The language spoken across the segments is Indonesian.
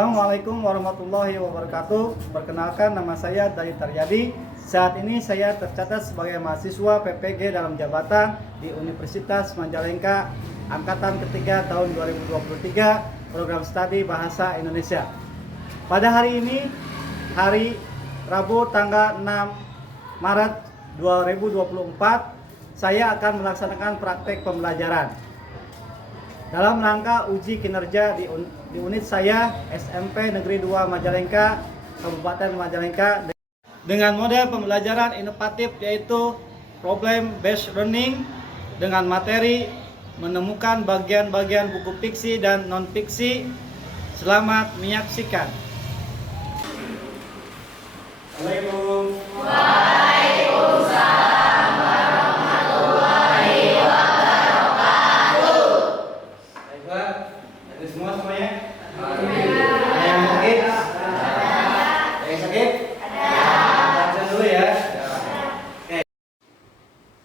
Assalamualaikum warahmatullahi wabarakatuh. Perkenalkan, nama saya Dali Taryadi. Saat ini saya tercatat sebagai mahasiswa PPG dalam jabatan di Universitas Majalengka angkatan ketiga tahun 2023, program studi Bahasa Indonesia. Pada hari ini, hari Rabu tanggal 6 Maret 2024, saya akan melaksanakan praktek pembelajaran dalam rangka uji kinerja di unit saya SMP Negeri 2 Majalengka, Kabupaten Majalengka, dengan model pembelajaran inovatif yaitu problem based learning dengan materi menemukan bagian-bagian buku fiksi dan non fiksi. Selamat menyaksikan. Assalamualaikum. Waalaikumsalam warahmatullahi wabarakatuh. Baik, Pak. Ada semuanya? Ada. Ada yang sakit? Ada yang sakit? Baca dulu ya. Oke.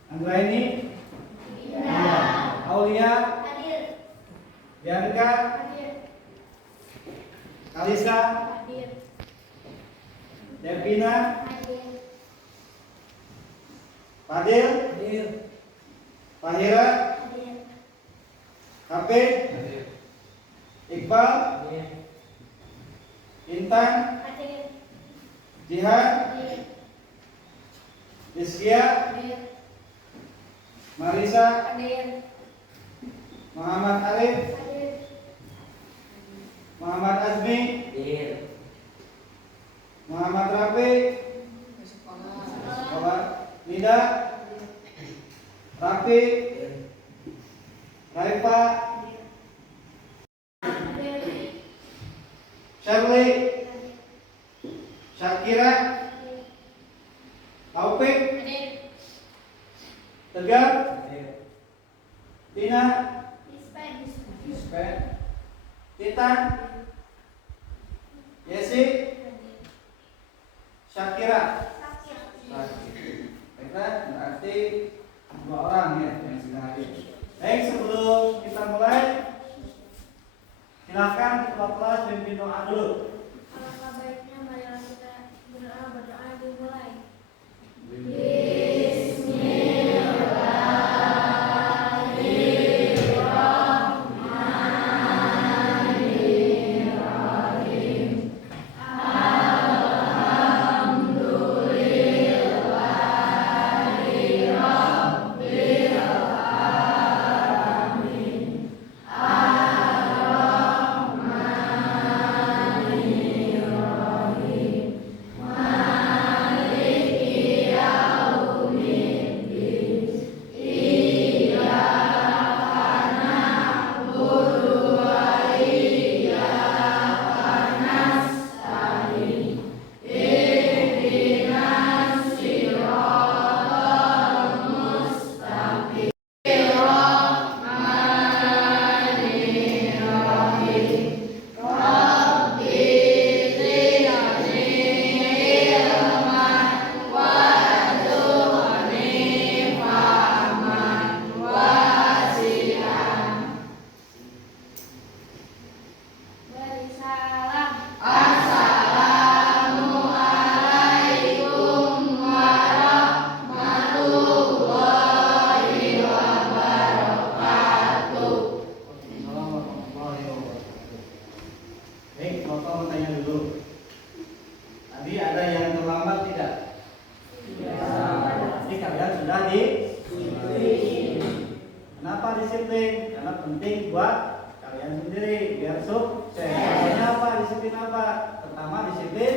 Anggraini? Iya. Aulia? Hadir. Bianca? Hadir. Kalisa? Hadir. Devina? Hadir. Fadil? Fahira? Hadir. Hafid? Iqbal? Intan? Hadir. Jihan? Hadir. Rizkia? Hadir. Marisa? Hadir. Muhammad Arif? Hadir. Muhammad Azmi? Muhammad Rafi? Sekolah. Nida? Rafi? Raifa? Shirley? Syakira? Taufik? Tegar? Tina? Titan? Yesi? Syakira? Baiklah, berarti 2 orang ya yang sudah hadir. Baik, sebelum kita mulai, silakan ketua kelas pimpin doa dulu. Alangkah baiknya marilah kita berdoa dimulai. Baik, Bapak mau tanya dulu. Tadi ada yang terlambat tidak? Jadi kalian sudah disiplin. Kenapa disiplin? Karena penting buat kalian sendiri biar sukses. Contohnya apa? Disiplin apa? Pertama, disiplin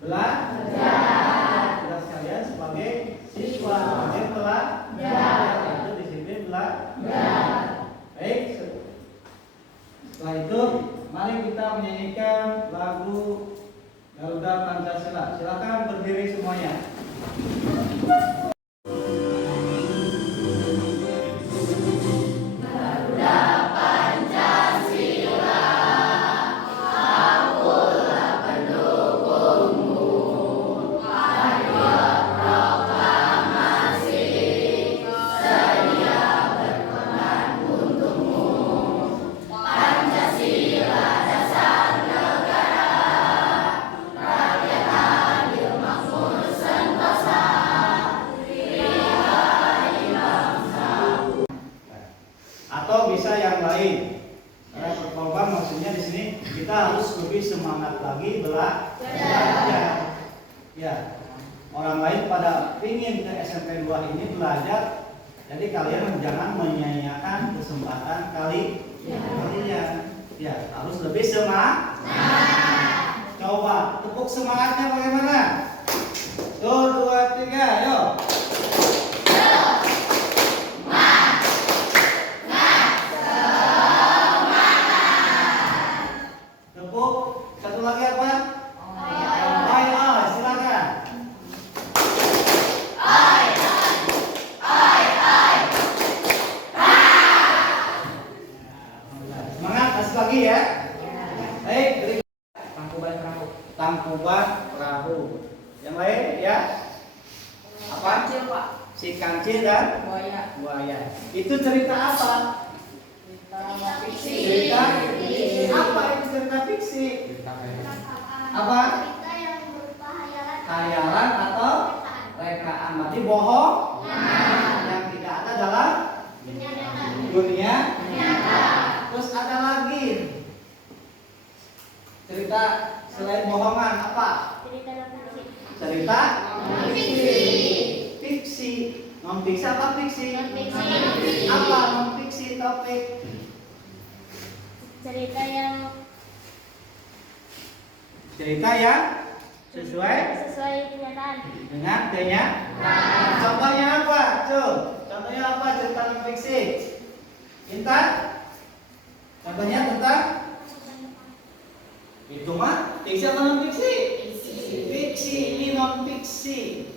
belajar. Tugas kalian sebagai siswa, sebagai pelajar, itu disiplin belajar. Baik. Setelah itu, mari kita menyanyikan lagu Garuda Pancasila. Silakan berdiri semuanya. Pancasila dasar Ya, orang lain pada ingin ke SMP 2 ini belajar, jadi kalian jangan menyia-nyiakan kesempatan kalian. Ya, harus lebih semangat. Coba tepuk semangatnya bagaimana? Tuh, 2, 3, ayo. Tepuk. Satu lagi apa? Oi, silakan. Semangat, kasih lagi ya. Baik, berikut. Tangkuban perahu. Yang lain ya? Apa? Kancil, Pak. Si kancil dan Buaya. buaya. Itu cerita apa? Fiksi. Cerita apa itu cerita fiksi? Apa? Cerita yang berupa hayalan. Khayalan atau rekaan? Berarti bohong. Yang tidak ada dalam dunia. Terus ada lagi cerita selain bohongan apa? Cerita non fiksi. Cerita fiksi. Non fiksi apa fiksi? Non-fiksi. Apa non fiksi topik? Cerita yang Sesuai sesuai kenyataan. dengan contohnya apa? Contohnya apa cerita non fiksi? Intan? Contohnya tentang itu mah fiksi apa non fiksi? Fiksi, ini non fiksi.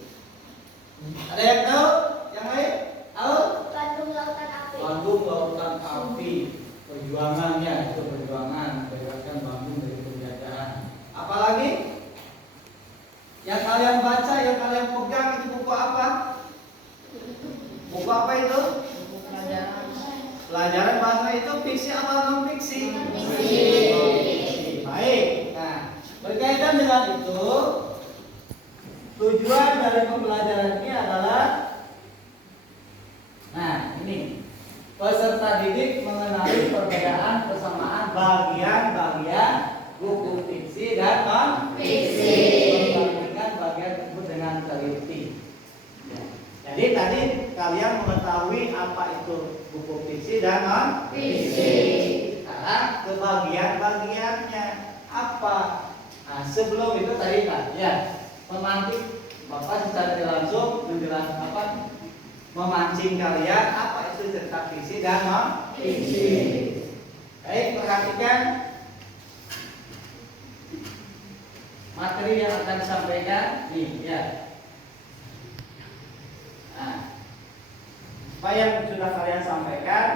Ada yang tahu? Yang lain? Tahu? Bandung Lautan Api. Bandung Lautan Api. Perjuangannya itu perjuangan bebaskan Bandung dari penjajahan. Apalagi yang kalian baca, yang kalian pegang itu buku apa? Buku apa itu? Pelajaran bahasa itu fiksi apa non fiksi? Fiksi. Baik. Nah, berkaitan dengan itu, tujuan dari pembelajaran ini adalah, nah ini, peserta didik mengenali perbedaan kesamaan bagian-bagian buku fiksi dan non fiksi. Membandingkan bagian tersebut dengan teliti. Jadi tadi kalian mengetahui apa itu buku fiksi dan non fiksi. Sekarang ke bagian-bagiannya apa? Nah, sebelum itu tadi kan ya memantik Bapak secara tidak langsung menjelaskan apa, memancing kalian apa itu cerita fiksi dan non fiksi. Baik, perhatikan materi yang akan disampaikan nih ya. Nah, apa yang sudah kalian sampaikan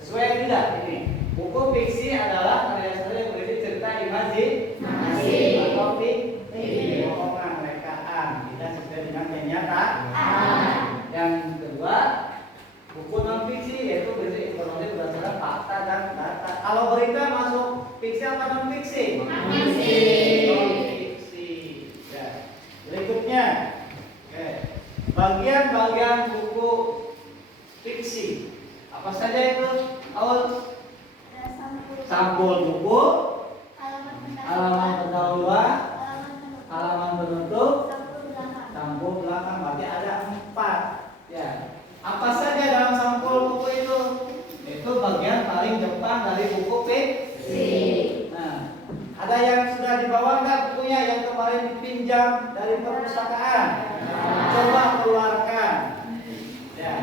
sesuai tidak ini? Buku fiksi adalah karya-karya yang berisi cerita imajinasi atau fiksi, bohongan, rekaan, tidak sesuai dengan kenyataan. Yang kedua, buku non fiksi yaitu berisi informasi berdasarkan fakta dan data. Kalau berita masuk fiksi apa non fiksi? Non fiksi. Ya. Berikutnya, oke. Bagian-bagian buku fiksi apa saja itu? Awal sampul buku, halaman pendahuluan, halaman penutup, sampul belakang. Berarti ada 4. Ya. Apa saja dalam sampul buku itu? Itu bagian paling depan dari buku fiksi. Nah, ada yang sudah dibawa nggak bukunya yang kemarin dipinjam dari perpustakaan? Coba keluarkan. Ya,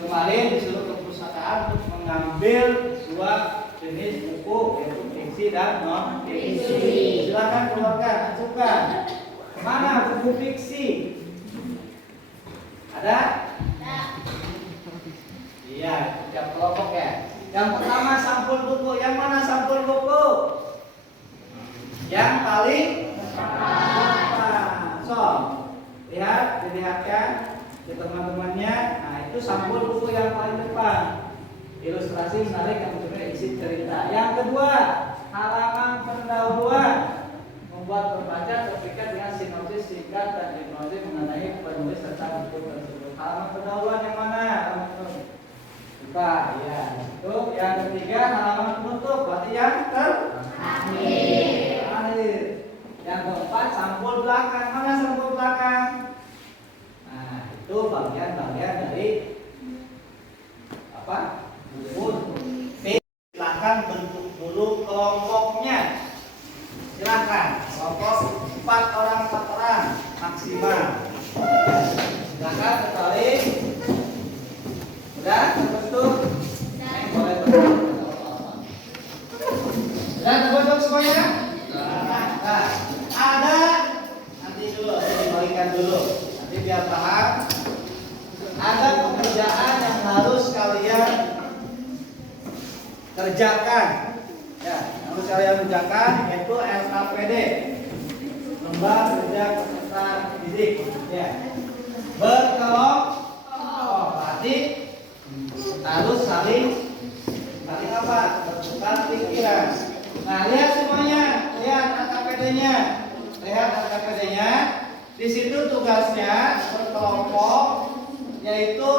kemarin disuruh ke perpustakaan untuk mengambil sebuah jenis buku yaitu fiksi dan non fiksi. Silakan keluarkan, acukan. Mana buku fiksi? Ada? Iya, tiap kelompok ya. Yang pertama sampul buku. Yang mana sampul buku? Yang paling depan. So, lihat, dilihatkan ke teman-temannya. Nah, itu sampul buku yang paling depan. Ilustrasi menarik yang menunjukkan isi cerita. Yang kedua, halaman pendahuluan. Membuat pembaca terpikat dengan sinopsis singkat dan informasi mengenai penulis serta buku tersebut. Halaman pendahuluan yang mana? Buka, ya. Itu yang ketiga, halaman penutup. Berarti yang terakhir. Yang keempat, sampul belakang. Mana sampul belakang? Itu bagian-bagian dari apa? Buku. Silakan bentuk dulu kelompoknya. Silakan kelompok 4 orang maksimal. Silakan ketahui. Sudah terbentuk? Boleh bentuk. Sudah terbentuk semuanya? Nah, ada nanti dulu saya dibagikan dulu. Nanti biar paham. Ada pekerjaan yang harus kalian kerjakan. Ya, harus kalian kerjakan yaitu LKPD. Lembar Kerja Peserta Didik. Ya. Berkelompok. Berarti harus saling apa? Bertukar pikiran. Nah, lihat semuanya. Lihat LKPD-nya. Lihat LKPD-nya. Di situ tugasnya berkelompok yaitu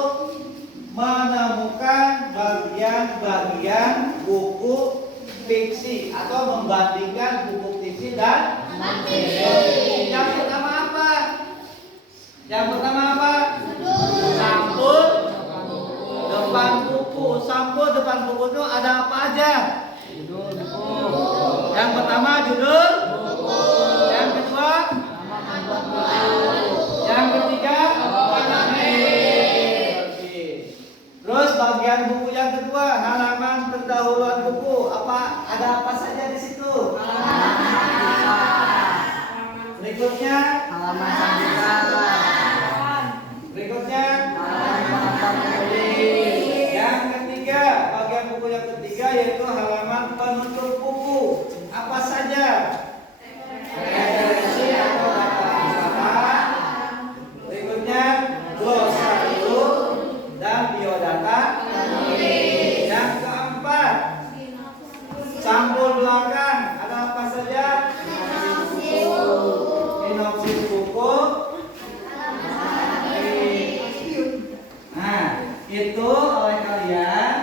menemukan bagian-bagian buku fiksi atau membandingkan buku fiksi dan non-fiksi. Yang pertama apa? Sampul depan buku. Sampul depan buku itu ada apa aja? Judul buku. Yang pertama judul buku. Yang kedua yang ketiga terus bagian buku yang kedua halaman pendahuluan buku. Ada apa saja di situ? Berikutnya halaman sambutan. Berikutnya yang ketiga, bagian buku yang ketiga yaitu halaman penutup buku. Apa saja? Referensi atau data wisata. Berikutnya glosarium dan biodata. Yang keempat, sampul belakang. Ada apa saja? Sinopsis buku. Nah, itu oleh kalian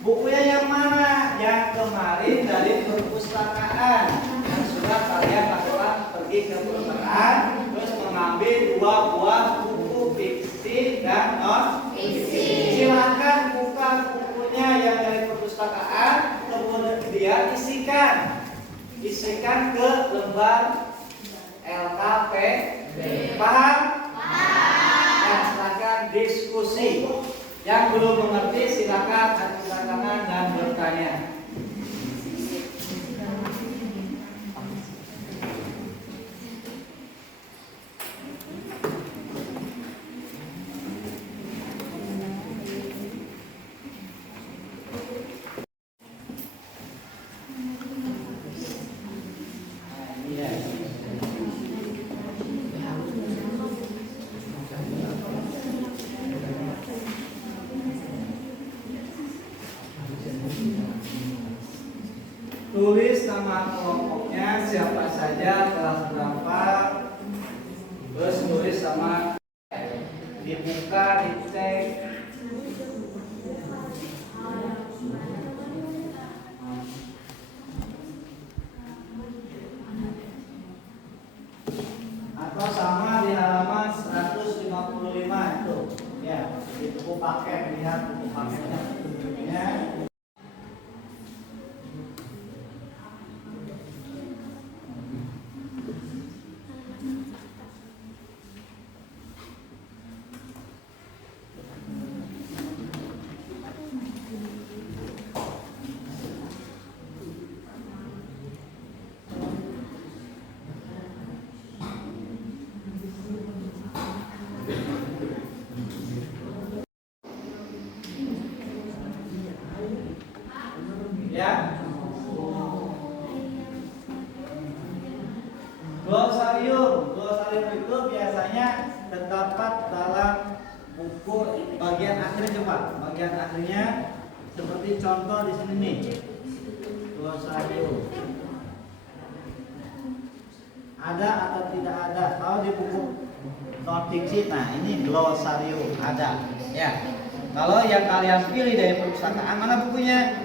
bukunya yang mana? Yang kemarin dari perpustakaan yang sudah kalian lakukan pergi ke perpustakaan terus mengambil 2 buah buku fiksi dan non fiksi. Silakan buka bukunya yang dari perpustakaan kemudian isikan ke lembar LKPD. Paham? Ya, silakan diskusi. Yang belum mengerti silakan angkat tangan dan bertanya. Tulis nama kelompoknya, siapa saja, kelas berapa, terus tulis sama dibuka, dicek. Atau sama di halaman 155 itu. Ya, di buku paket, lihat buku paketnya. Ya. Ya. Glosarium itu biasanya terdapat dalam buku bagian akhirnya, coba. Bagian akhirnya seperti contoh di sini nih. Glosarium. Ada atau tidak ada? Kalau di buku non fiksi, nah ini glosarium ada. Ya. Kalau yang kalian pilih dari perpustakaan mana bukunya?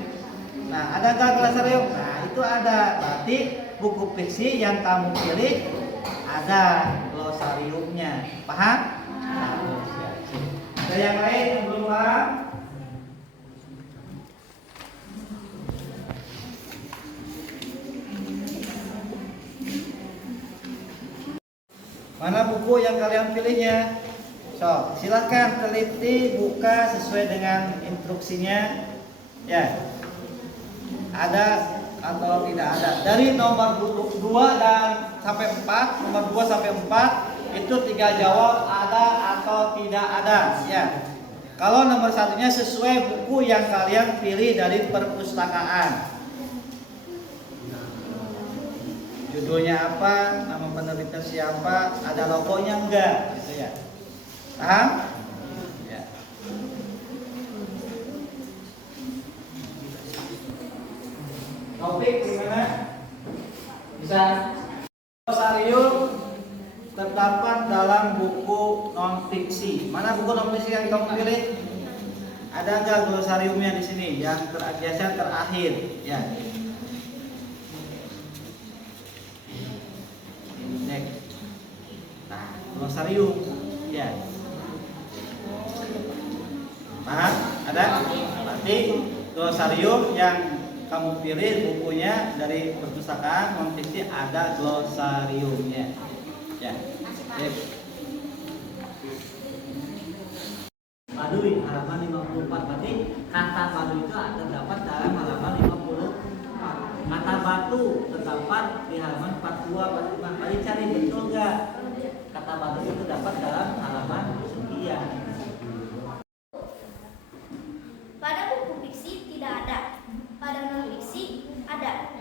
Nah, ada gak glosarium? Nah, itu ada. Berarti buku fiksi yang kamu pilih ada glosariumnya. Paham? Nah, Ada yang lain yang belum paham? Mana buku yang kalian pilihnya? So, silahkan teliti, buka sesuai dengan instruksinya. Ya, ada atau tidak ada. Dari nomor 2 dan sampai 4, nomor 2 sampai 4 itu 3 jawab ada atau tidak ada. Ya, kalau nomor satunya sesuai buku yang kalian pilih dari perpustakaan. Judulnya apa, nama penerbitnya siapa, ada logonya enggak, gitu ya. Paham? Ya. Topik gimana? Bisa? Glosarium terdapat dalam buku non fiksi. Mana buku non fiksi yang kamu pilih? Ada enggak glosariumnya di sini? Yang biasanya terakhir, ya. Nah, glosarium, ya. Paham? Ada? Berarti glosarium yang kamu pilih bukunya dari perpustakaan non fiksi ada glosariumnya. Ya. Sip. Padu di halaman 54. Berarti kata padu itu terdapat dalam halaman 54. Kata batu terdapat di halaman 42, 45. Mari cari betul nggak? Kata batu itu terdapat dalam halaman sekian. Pada buku fiksi tidak ada, pada non fiksi ada.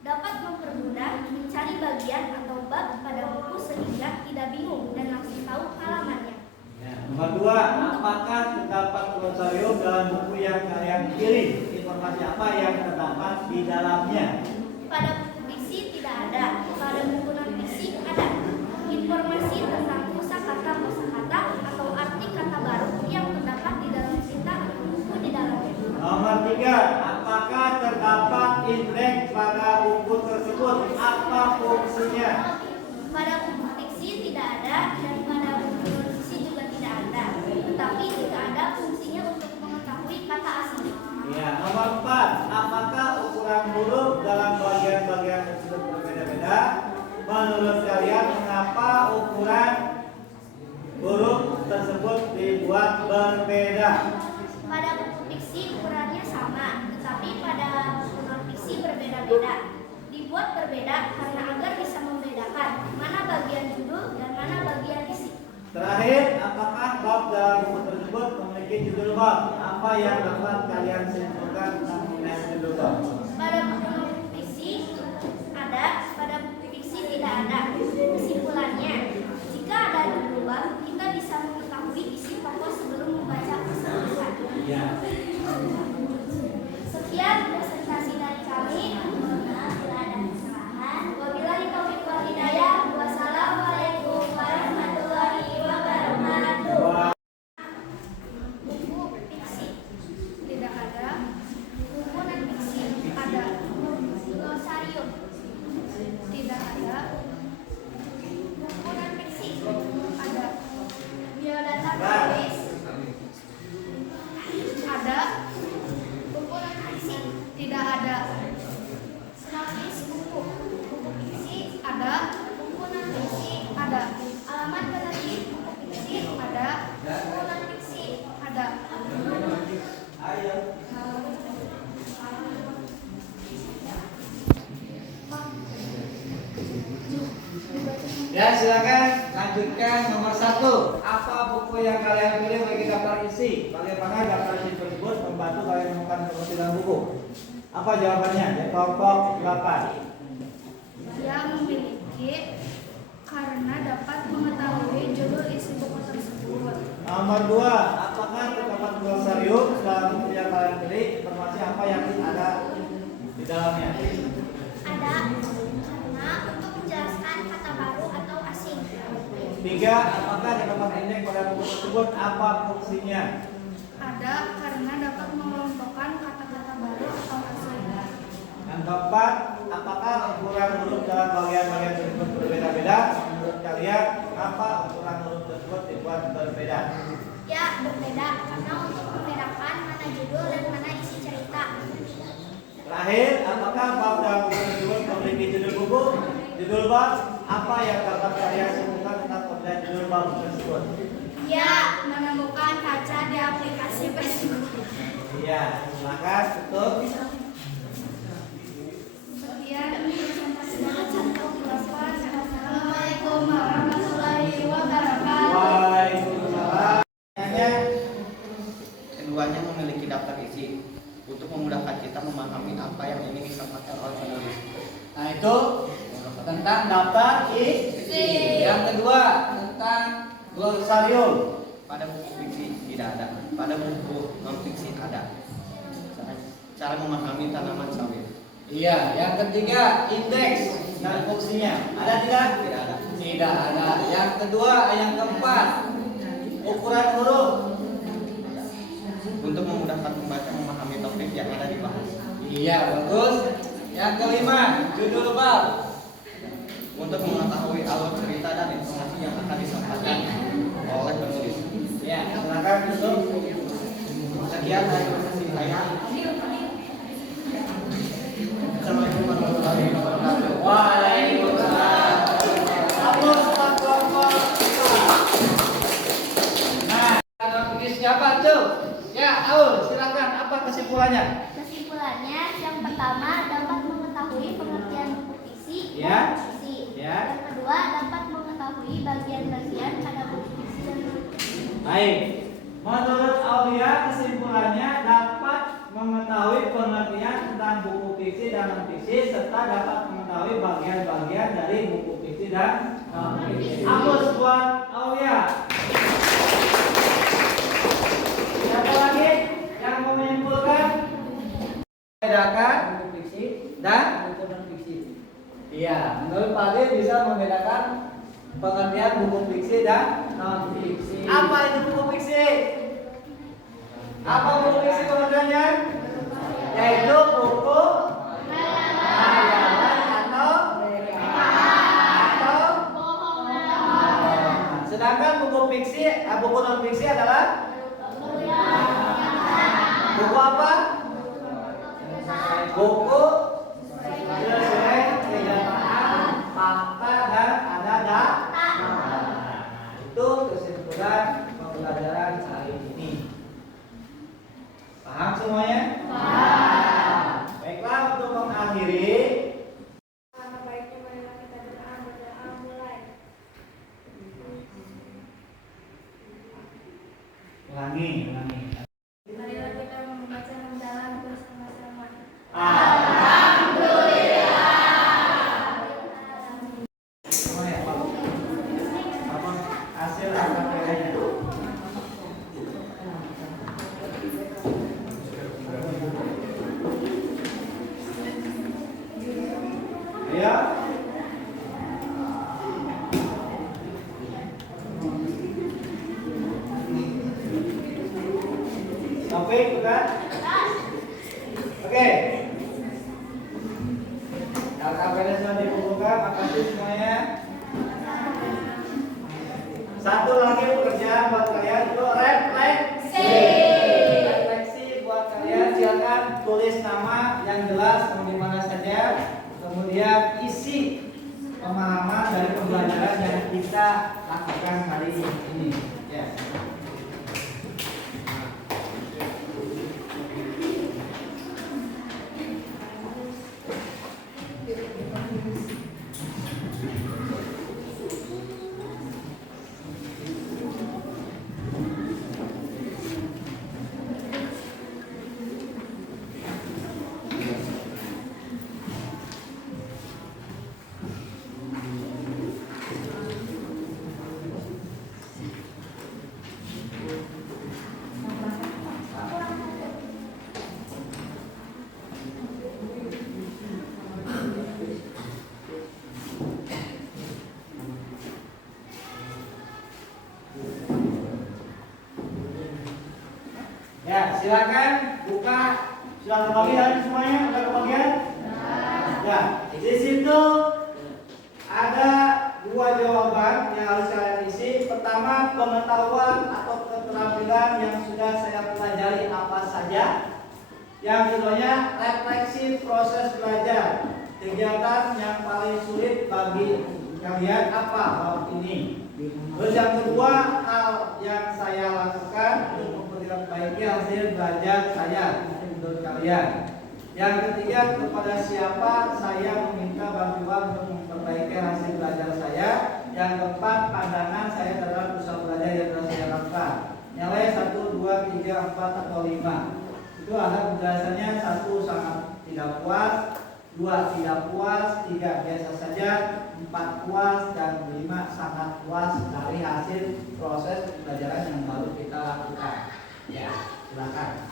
Dapat mempermudah mencari bagian atau bab pada buku sehingga tidak bingung dan langsung tahu halamannya. Ya. Nomor 2, apakah terdapat glosarium dalam buku yang kalian pilih? Informasi apa yang terdapat di dalamnya? Pada buku fiksi tidak ada, pada buku non fiksi ada. Informasi tentang kosakata atau arti kata baru yang terdapat di dalam cerita atau buku di dalamnya. Nomor 3, apakah terdapat indeks pada buku tersebut? Apa fungsinya? Pada buku fiksi tidak ada dan pada buku non fiksi juga tidak ada. Tetapi jika ada fungsinya untuk mengetahui kata asing. Ya, nomor 4, apakah ukuran huruf dalam bagian-bagian tersebut berbeda-beda? Menurut kalian mengapa ukuran huruf tersebut dibuat berbeda? Pada buku fiksi ukurannya sama, tetapi pada buku non fiksi berbeda-beda. Dibuat berbeda karena agar bisa membedakan mana bagian judul dan mana bagian isi. Terakhir, apakah bab dalam buku tersebut memiliki judul bab? Apa yang dapat kalian simpulkan mengenai judul bab? Pada buku non fiksi ada, pada buku fiksi tidak ada. Kesimpulannya, jika ada judul bab, kita bisa mengetahui isi pokok sebelum membaca keseluruhan. Ya. Sekian presentasi dari kami. Mohon maaf bila ada kesalahan. Wabillahi taufiq wal hidayah. Wassalamualaikum warahmatullahi wabarakatuh. Buku fiksi tidak ada. Buku non fiksi ada. Glosarium tidak ada. Buku non fiksi ada. Biodata tulis ada. Buku non fiksi tidak ada. Sinopsis buku fiksi ada. Buku non fiksi ada. Alamat penerbit buku fiksi ada. Buku non fiksi ada. Ya, silakan lanjutkan nomor 1. Apa buku yang kalian pilih bagi daftar isi? Bagaimana daftar isi tersebut membantu kalian menemukan informasi dalam buku? Apa jawabannya? Di kelompok 8. Dia memiliki karena dapat mengetahui judul isi buku tersebut. Nomor 2, apakah terdapat glosarium dalam buku yang kalian pilih? Informasi apa yang ada di dalamnya? Ada karena untuk menjelaskan kata baru atau asing. 3, apakah terdapat indeks pada buku tersebut? Apa fungsinya? Ada karena dapat mengelompokkan kata-kata baru atau asing. Yang keempat, apakah ukuran huruf dalam bagian-bagian tersebut berbeda-beda? Menurut kalian, apa ukuran huruf tersebut dibuat berbeda? Ya, berbeda karena untuk membedakan mana judul dan mana isi cerita. Terakhir, apakah bab dalam buku tersebut memiliki judul buku, judul bab, apa yang dapat kalian sebutkan tentang pembedaan judul bab tersebut? Ya, menemukan kaca di aplikasi Facebook. Iya, silakan tutup. Sekian presentasi dari Cantik Kelaskan. Assalamualaikum warahmatullahi wabarakatuh. Waalaikumsalam. Keduanya memiliki daftar isi untuk memudahkan kita memahami apa yang ingin disampaikan oleh penulis. Nah, itu tentang daftar isi. Yang kedua tentang glosarium. Pada buku fiksi tidak ada, pada buku non fiksi ada. Cara memahami tanaman sawit. Iya, yang ketiga indeks dan fungsinya. Ada tidak? Tidak ada. Tidak ada. Yang kedua, yang keempat ukuran huruf. Untuk memudahkan pembaca memahami topik yang ada dibahas. Iya, bagus. Yang kelima, judul bab. Untuk mengetahui alur cerita dan informasi yang akan disampaikan oleh penulis. Ya, silakan tutup. Sekian dari presentasi saya. Assalamualaikum warahmatullahi wabarakatuh. Waalaikumsalam. Hapus kelompok. Nah, ada tulis siapa tuh? Ya, Aul, silakan. Apa kesimpulannya? Kesimpulannya, yang pertama dapat mengetahui pengertian buku fiksi Ya. dan fiksi. Ya. Yang kedua dapat mengetahui bagian-bagian pada buku fiksi dan buku fiksi. Baik. Menurut Aulia, kesimpulannya dapat mengetahui pengertian tentang buku fiksi dan non fiksi serta dapat mengetahui bagian-bagian dari buku fiksi dan non fiksi. Hapus buat Aulia. Siapa lagi yang mau menyimpulkan? Membedakan buku fiksi dan buku non fiksi. Iya, menurut Pak Ade bisa membedakan pengertian buku fiksi dan non fiksi. Apa itu buku fiksi? Apa buku fiksi pengertiannya? Yaitu buku majalah atau sedangkan buku fiksi, buku non fiksi adalah buku apa? Buku sesuai kenyataan, fakta dan ada data. Itu kesimpulan pembelajaran hari ini. Paham semuanya? Paham. Baiklah, untuk mengakhiri, Baiknya marilah kita berdoa mulai. ulangi. Marilah kita membaca mendalam bersama-sama. Semuanya, Pak. Apa hasil KPI-nya? Ya. Topik bukan? Oke. LKPD sudah dibuka, makasih semuanya. Satu lagi pekerjaan buat kalian itu refleksi. Refleksi buat kalian, silakan tulis nama yang jelas mau di mana saja. Kemudian isi pemahaman dari pembelajaran yang kita lakukan hari ini. Ya. Ya, silakan buka. Sudah kebagian semuanya? Sudah kebagian? Ya, di situ ada dua jawaban yang harus kalian isi. Pertama, pengetahuan atau keterampilan pelajaran yang sudah saya pelajari apa saja. Yang keduanya, refleksi proses belajar. Kegiatan yang paling sulit bagi kalian apa bab ini? Terus yang kedua, hal yang saya lakukan untuk memperbaiki hasil belajar saya menurut kalian. Yang ketiga, kepada siapa saya meminta bantuan untuk memperbaiki hasil belajar saya. Yang keempat, pandangan saya terhadap usaha belajar yang telah saya lakukan. Nilai 1, 2, 3, 4, atau 5. Itu ada penjelasannya. 1 sangat tidak puas, 2 tidak puas, 3 biasa saja, 4 puas, dan 5 sangat puas dari hasil proses pembelajaran yang baru kita lakukan. Ya, silakan.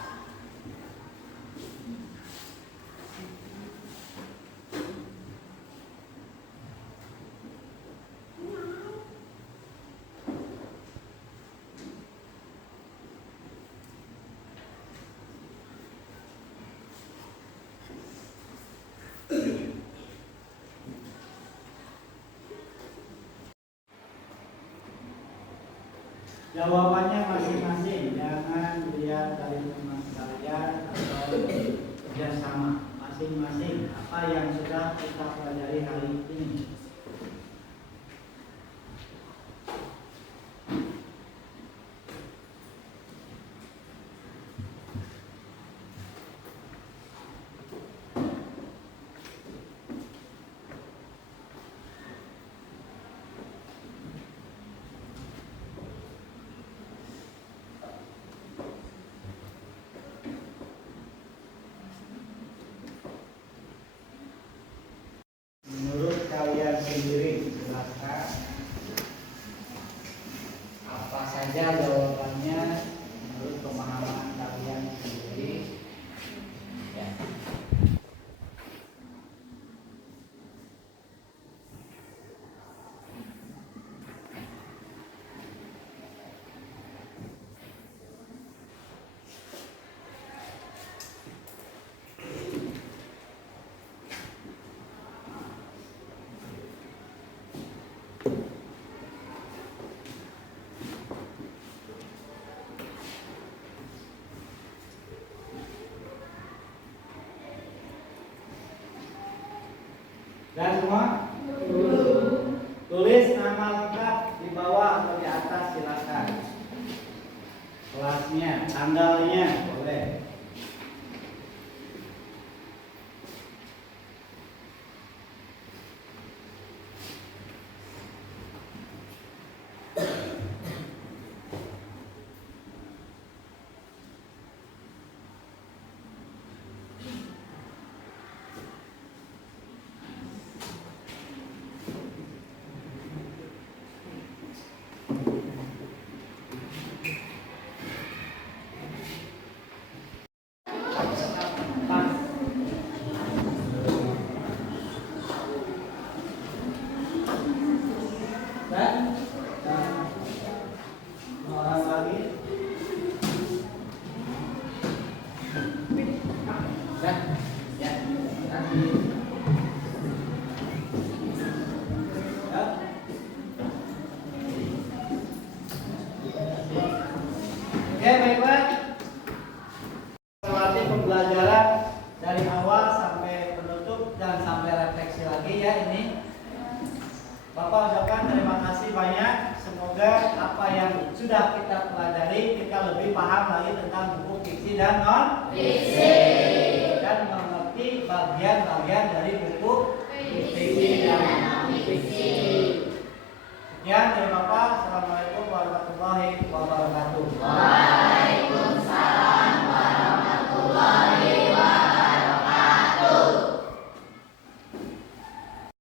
Jawabannya masing-masing, jangan lihat dari teman kalian atau kerjasama. Masing-masing apa yang sudah kita pelajari hari ini. Menurut kalian sendiri, silakan. Apa saja jawabannya menurut pemahaman kalian sendiri? Ya. Dan semua tulis nama lengkap di bawah atau di atas, silakan. Kelasnya, tanggalnya boleh. Orang lagi. Ya. Oke, baiklah. Melewati pembelajaran dari awal sampai penutup dan sampai refleksi lagi ya ini. Bapak ucapkan terima kasih banyak. Semoga apa yang sudah kita pelajari kita lebih paham lagi tentang buku fiksi dan non fiksi dan mengerti bagian-bagian dari buku fiksi dan non fiksi. Sekian dari Bapak. Assalamualaikum.